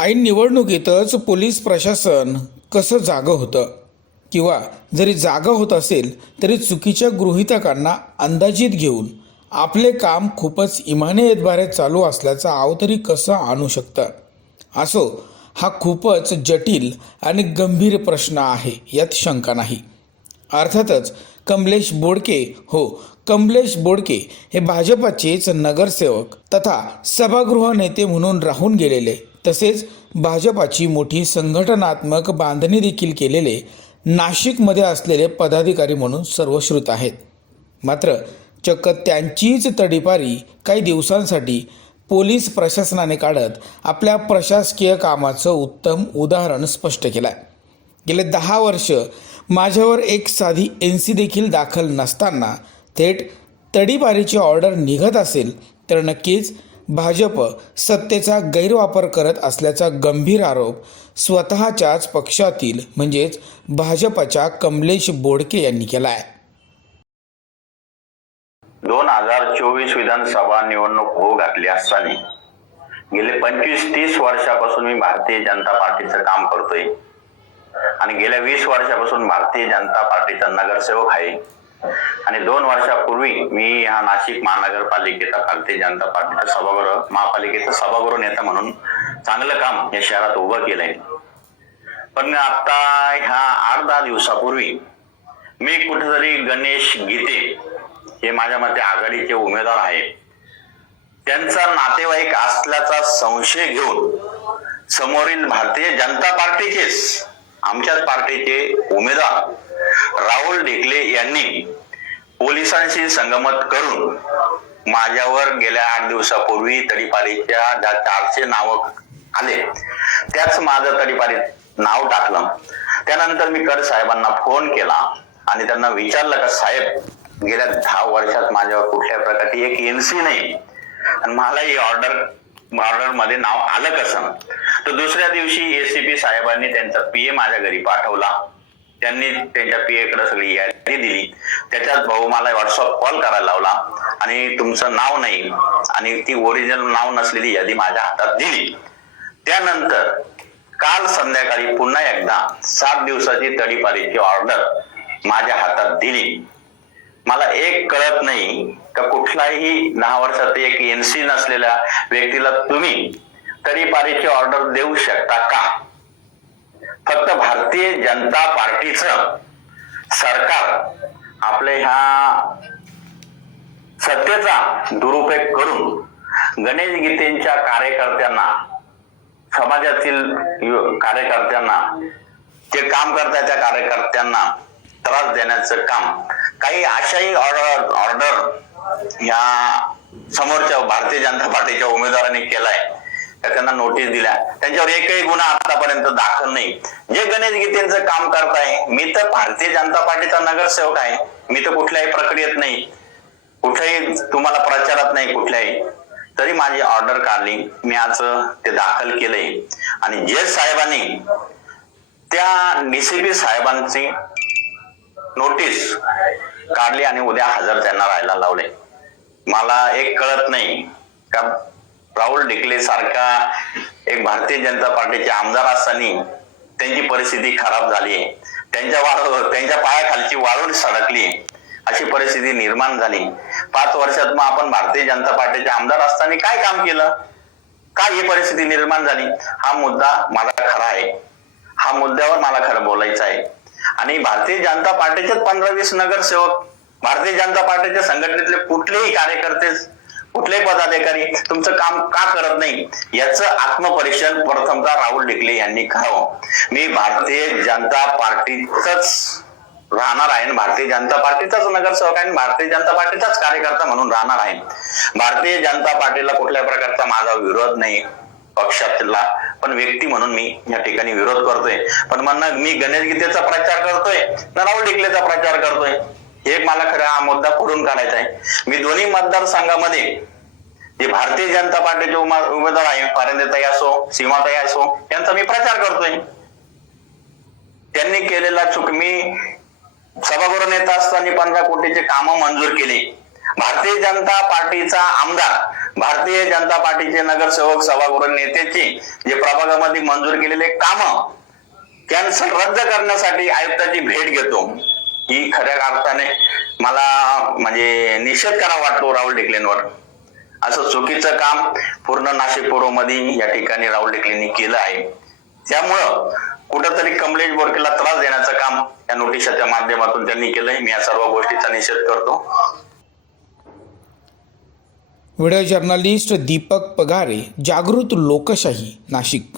ऐन निवडणुकीतच पोलीस प्रशासन कसं जागं होतं? किंवा जरी जागं होत असेल तरी चुकीच्या गृहितकांना अंदाजित घेऊन आपले काम खूपच इमाने येतबारे चालू असल्याचा आव तरी कसं आणू शकतं? असो हा खूपच जटिल आणि गंभीर प्रश्न आहे यात शंका नाही. अर्थातच कमलेश बोडके हो कमलेश बोडके हे भाजपाचेच नगरसेवक तथा सभागृह नेते म्हणून राहून गेलेले. तसेच भाजपाची मोठी संघटनात्मक बांधणी देखील केलेले नाशिकमध्ये असलेले पदाधिकारी म्हणून सर्वश्रुत आहेत. मात्र चक्क त्यांचीच तडीपारी काही दिवसांसाठी पोलीस प्रशासनाने काढत आपल्या प्रशासकीय कामाचं उत्तम उदाहरण स्पष्ट केलं आहे गेले दहा वर्ष माझ्यावर एक साधी एन सी देखील दाखल नसताना थेट तडीपारीची ऑर्डर निघत असेल तर नक्कीच भाजप सत्तेचा गैरवापर करत असल्याचा गंभीर आरोप स्वतःच्याच पक्षातील म्हणजेच भाजपच्या कमलेश बोडके यांनी केला आहे दोन हजार चोवीस विधानसभा निवडणूक होऊ घातली असताना गेले पंचवीस तीस वर्षापासून मी भारतीय जनता पार्टीचं काम करतोय. आणि गेल्या वीस वर्षापासून भारतीय जनता पार्टीचा नगरसेवक आहे. आणि दोन वर्षापूर्वी मी हा नाशिक महानगरपालिकेचा भारतीय जनता पार्टीचा सभागृह महापालिकेचा सभागृह नेता म्हणून चांगलं काम या शहरात उभं केलंय. पण आता ह्या आठ दहा दिवसापूर्वी मी कुठेतरी गणेश गीते हे माझ्या मते आघाडीचे उमेदवार आहेत त्यांचा नातेवाईक असल्याचा संशय घेऊन समोरील भारतीय जनता पार्टीचेच आमच्याच पार्टीचे उमेदवार राहुल ढेकले यांनी पोलिसांशी संगमत करून माझ्यावर गेल्या आठ दिवसापूर्वी तडीपारीच्या ज्या चारशे नाव आले त्याच माझं तडीपारीत नाव टाकलं. त्यानंतर मी कर साहेबांना फोन केला आणि त्यांना विचारलं का साहेब गेल्या दहा वर्षात माझ्यावर कुठल्या प्रकारची एक एनसी नाही आणि मला ही ऑर्डर ऑर्डरमध्ये नाव आलं कसं? तर दुसऱ्या दिवशी एसीपी साहेबांनी त्यांचा पीए माझ्या घरी पाठवला. त्यांनी त्यांच्या पीएकडे सगळी यादी दिली. त्याच्यात भाऊ मला व्हॉट्सअप कॉल करायला लावला आणि तुमचं नाव नाही आणि ती ओरिजिनल नाव नसलेली यादी माझ्या हातात दिली. त्यानंतर काल संध्याकाळी पुन्हा एकदा सात दिवसाची तडीपारीची ऑर्डर माझ्या हातात दिली. मला एक कळत नाही का कुठलाही दहा वर्षात एक एनसी नसलेल्या व्यक्तीला तुम्ही तडीपारीची ऑर्डर देऊ शकता का? भारतीय जनता पार्टीचं सरकार आपल्या ह्या सत्तेचा दुरुपयोग करून गणेश गीतेंच्या कार्यकर्त्यांना समाजातील कार्यकर्त्यांना जे काम करतात त्या कार्यकर्त्यांना त्रास देण्याचं काम काही अशाही ऑर्डर ऑर्डर या समोरच्या भारतीय जनता पार्टीच्या उमेदवारांनी केलाय. त्यांना नोटीस दिल्या. त्यांच्यावर एकही गुन्हा आतापर्यंत दाखल नाही. जे गणेश गीतेंचं काम करताय मी तर भारतीय जनता पार्टीचा नगरसेवक आहे. मी तर कुठल्याही प्रक्रियेत नाही. कुठल्याही तुम्हाला प्रचारात नाही कुठल्याही. तरी माझी ऑर्डर काढली. मी आज ते दाखल केलंय. आणि जे साहेबांनी त्या डीसीपी साहेबांची नोटीस काढली आणि उद्या हजर त्यांना राहायला लावले मला एक कळत नाही. का राहुल ढेकले सारखा एक भारतीय जनता पार्टीचे आमदार असताना त्यांची परिस्थिती खराब झाली. त्यांच्या वाळ त्यांच्या पायाखालची वाळून सडकली. अशी परिस्थिती निर्माण झाली. पाच वर्षात मग आपण भारतीय जनता पार्टीचे आमदार असताना काय काम केलं? काय ही परिस्थिती निर्माण झाली? हा मुद्दा मला खरा आहे. हा मुद्द्यावर मला खरं बोलायचं आहे. आणि भारतीय जनता पार्टीचेच पंधरा वीस नगरसेवक भारतीय जनता पार्टीच्या संघटनेतले कुठलेही कार्यकर्ते कुठलेही पदाधिकारी तुमचं काम का करत नाही? याचं आत्मपरीक्षण प्रथमतः राहुल ढिकले यांनी करावं. मी भारतीय जनता पार्टीतच राहणार आहे भारतीय जनता पार्टीचाच नगरसेवक आहे आणि भारतीय जनता पार्टीचाच कार्यकर्ता म्हणून राहणार आहे. भारतीय जनता पार्टीला कुठल्या प्रकारचा माझा विरोध नाही पक्षातला पण व्यक्ती म्हणून मी या ठिकाणी विरोध करतोय. पण म्हणणं मी गणेश गीतेचा प्रचार करतोय ना राहुल ढिकलेचा प्रचार करतोय. हे मला खरं हा मुद्दा खोडून काढायचा आहे. मी दोन्ही मतदारसंघामध्ये जे भारतीय जनता पार्टीचे उमेदवार आहे पारेंद्रताई असो सीमाताई असो यांचा मी प्रचार करतोय. त्यांनी केलेला चूक मी सभागृह नेता असताना पंधरा कोटीचे कामं मंजूर केली. भारतीय जनता पार्टीचा आमदार भारतीय जनता पार्टीचे नगरसेवक सभागृह नेत्याची जे प्रभागामध्ये मंजूर केलेले काम कॅन्सल रद्द करण्यासाठी आयुक्ताची भेट घेतो. ही खऱ्या अर्थाने मला म्हणजे निषेध करावा वाटतो राहुल ढेकलेंवर. असं चुकीचं काम पूर्ण नाशिक पूर्वमध्ये या ठिकाणी राहुल ढेकलेंनी केलं आहे. त्यामुळं कुठंतरी कमलेश बोरकेला त्रास देण्याचं काम या नोटिसाच्या माध्यमातून त्यांनी केलंय. मी या सर्व गोष्टीचा निषेध करतो. व्हिडिओ जर्नलिस्ट दीपक पगारे जागृत लोकशाही नाशिक.